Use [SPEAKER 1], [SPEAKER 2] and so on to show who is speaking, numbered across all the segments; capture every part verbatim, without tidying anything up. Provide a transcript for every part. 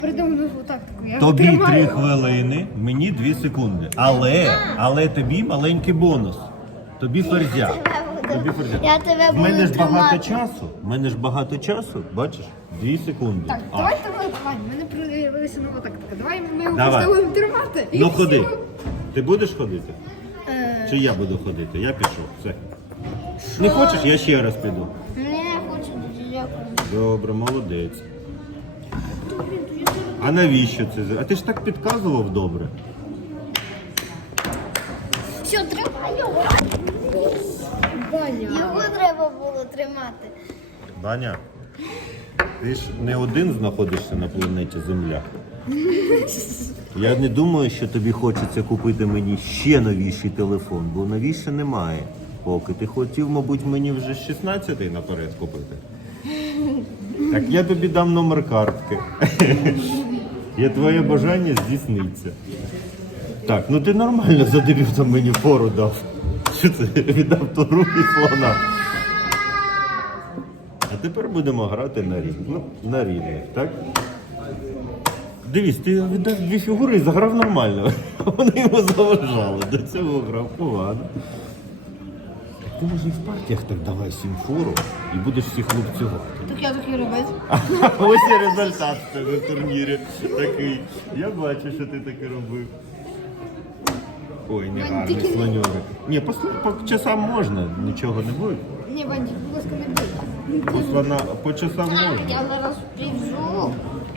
[SPEAKER 1] Придумав тактику. Я
[SPEAKER 2] Тобі
[SPEAKER 1] тримаю.
[SPEAKER 2] три хвилини, мені дві секунди. Але, але тобі маленький бонус. Тобі ферзя. Тобі ферзя.
[SPEAKER 3] Я тебе
[SPEAKER 2] В мене
[SPEAKER 3] буду
[SPEAKER 2] ж багато
[SPEAKER 3] тримати.
[SPEAKER 2] часу. В мене ж багато часу, бачиш? Дві секунди.
[SPEAKER 1] Так,
[SPEAKER 2] А.
[SPEAKER 1] давайте ви, Вань, в мене проявилася нова тактика. Давай ми його
[SPEAKER 2] Давай.
[SPEAKER 1] поставимо тримати. і
[SPEAKER 2] Ну
[SPEAKER 1] всі
[SPEAKER 2] ходи.
[SPEAKER 1] ми-
[SPEAKER 2] Ти будеш ходити?
[SPEAKER 1] Е,
[SPEAKER 2] Чи я буду ходити? Я пішов. Все. Не хочеш, я ще раз піду.
[SPEAKER 3] Ні, я хочу дякую.
[SPEAKER 2] Добре, молодець. А навіщо це? А ти ж так підказував добре.
[SPEAKER 3] Що, тримай його?
[SPEAKER 1] Ваня.
[SPEAKER 3] Його треба було тримати.
[SPEAKER 2] Даня, ти ж не один знаходишся на планеті Земля. Я не думаю, що тобі хочеться купити мені ще новіший телефон, бо новіше немає. Поки ти хотів, мабуть, мені вже шістнадцятий наперед купити. Так я тобі дам номер картки. І твоє бажання здійсниться. Так, ну ти нормально за дебютом мені фору дав. Що це? Віддав ту руку слона. А тепер будемо грати на рівних. Ну, на рівних, так? Дивись, ти віддав дві фігури і заграв нормально. Вони йому заважали. До цього грав погано. Ти може і в партіях так давай сім фору і будеш всіх лупцювати.
[SPEAKER 1] Так я так і робив.
[SPEAKER 2] Ось і результат в тебе в турнірі такий. Я бачу, що ти таке робив. Ой, не гарний
[SPEAKER 1] тільки не-
[SPEAKER 2] слоньорик. Ні, по, сл- по часам можна, нічого не буде.
[SPEAKER 1] Ні, Вань, будь ласка, не бий.
[SPEAKER 2] По, слона, по часам можна.
[SPEAKER 3] Я зараз привжу.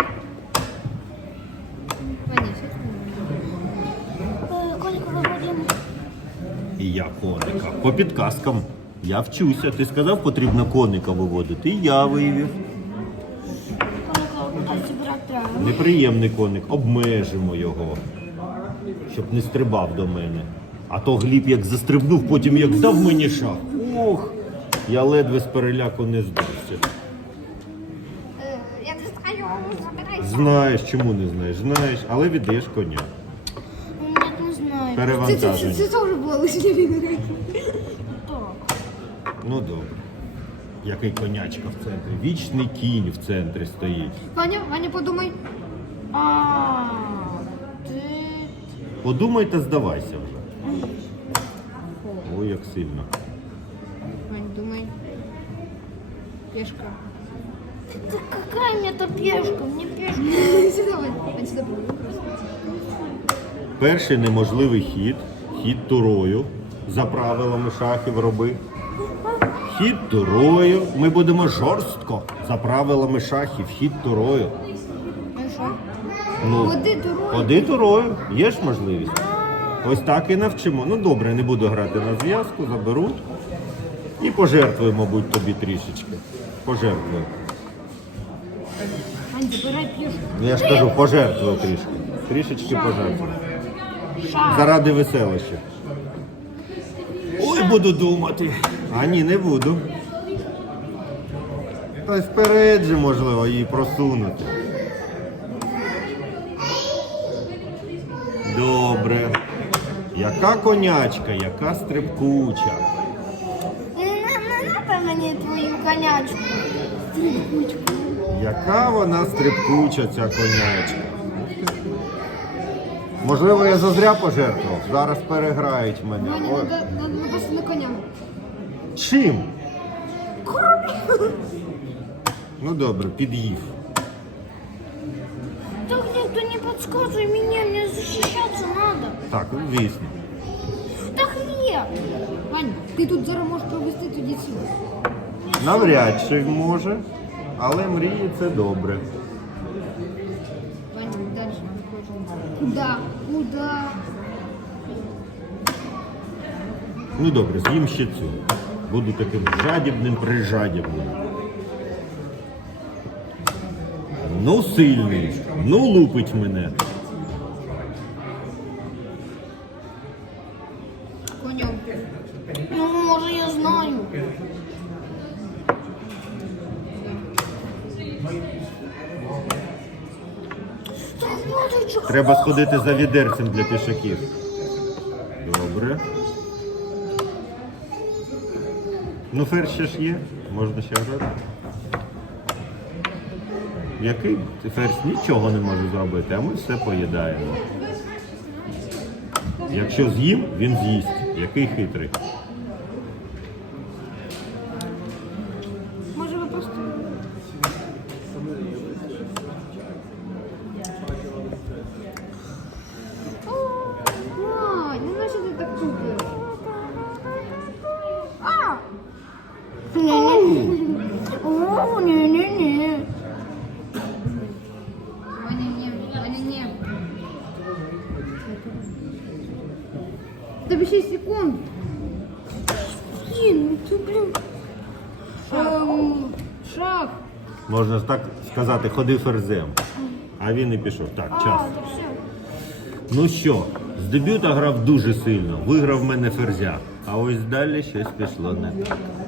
[SPEAKER 1] Ваня, що ти робиш?
[SPEAKER 3] Е, Кольку виводимо.
[SPEAKER 2] І я коника. По підказкам. Я вчуся. Ти сказав, потрібно коника виводити. І я виявив.
[SPEAKER 3] Кольку, а зібрати треба.
[SPEAKER 2] Неприємний коник. Обмежимо його. Щоб не стрибав до мене. А то Гліб як застрибнув, потім як дав мені шах. Ох! Я ледве з переляку не здався.
[SPEAKER 3] Е, Я не знаю, забирайся.
[SPEAKER 2] Знаєш, чому не знаєш? Знаєш, але віддаєш коня.
[SPEAKER 3] Я не знаю.
[SPEAKER 1] Це, це, це,
[SPEAKER 2] Перевантаження.
[SPEAKER 1] це теж була лишня відео.
[SPEAKER 3] Так.
[SPEAKER 2] Ну добре. Який конячка в центрі. Вічний кінь в центрі стоїть.
[SPEAKER 1] Ваня, Ваня, подумай.
[SPEAKER 3] А, ти...
[SPEAKER 2] Подумай та здавайся вже. Ой, як сильно.
[SPEAKER 1] Вань, думай. Пешка.
[SPEAKER 3] Да какая мне то пешка? Мне пешка.
[SPEAKER 1] Сюди, Вань. Вань, сюди подумай.
[SPEAKER 2] Перший неможливий хід. Хід турою. За правилами шахів роби. Хід турою. Ми будемо жорстко. За правилами шахів. Хід турою.
[SPEAKER 1] Ну і що?
[SPEAKER 2] Ну,
[SPEAKER 1] Ходи турою.
[SPEAKER 2] ходи турою. Є ж можливість. Ось так і навчимо. Ну добре, не буду грати на зв'язку, заберу. І пожертвую, мабуть, тобі трішечки. Пожертвую.
[SPEAKER 1] Вань, забирай пешку.
[SPEAKER 2] Ну, я ж кажу, пожертвую трішки. Трішечки пожертвую. Заради веселища. Ой, буду думати. А ні, не буду. Та й вперед же, можливо, її просунути. Добре. Яка конячка, яка стрибкуча.
[SPEAKER 3] Не, не напай мені твою конячку.
[SPEAKER 2] Яка вона стрибкуча, ця конячка. Можливо, я зазря пожертвував. Зараз переграють мене.
[SPEAKER 1] Ваня,
[SPEAKER 2] Ой.
[SPEAKER 1] надо, надо напасти на коня.
[SPEAKER 2] Чим? Ну добре, під'їв.
[SPEAKER 3] Так никто не подсказывай мне, мне защищаться надо.
[SPEAKER 2] Так, ну, звісно.
[SPEAKER 3] Так нет.
[SPEAKER 1] Вань, ти тут зараз можеш провести тоді цю.
[SPEAKER 2] Навряд чи може, але мрії це добре.
[SPEAKER 1] Ваня, далі. Куда? Куда?
[SPEAKER 2] Ну добре, з'їм ще цю. Буду таким жадібним прижадібним. Ну сильний, ну лупить мене.
[SPEAKER 1] Конем.
[SPEAKER 3] Ну, может, я знаю. Так вот, что
[SPEAKER 2] Треба сходити за відерцем для пішаків. Добре. Ну ферзь ще ж є, можна ще грати. який ферзь нічого не може зробити, а ми все поїдаємо. Якщо з'їм, він з'їсть. Який хитрий.
[SPEAKER 1] Може ви просто... Ой, ну нащо ти так тупиш?
[SPEAKER 3] А! Ні-ні-ні. О, ні-ні-ні.
[SPEAKER 1] Ваня, ні, Ваня, ні. Тобі шість секунд.
[SPEAKER 3] Блін, ну блін.
[SPEAKER 1] Ем, Шах.
[SPEAKER 2] Можна ж так сказати, ходи ферзем. А він і пішов. Так, час.
[SPEAKER 3] А, так все.
[SPEAKER 2] Ну що, з дебюта грав дуже сильно. Виграв в мене ферзя. А ось далі щось пішло не так.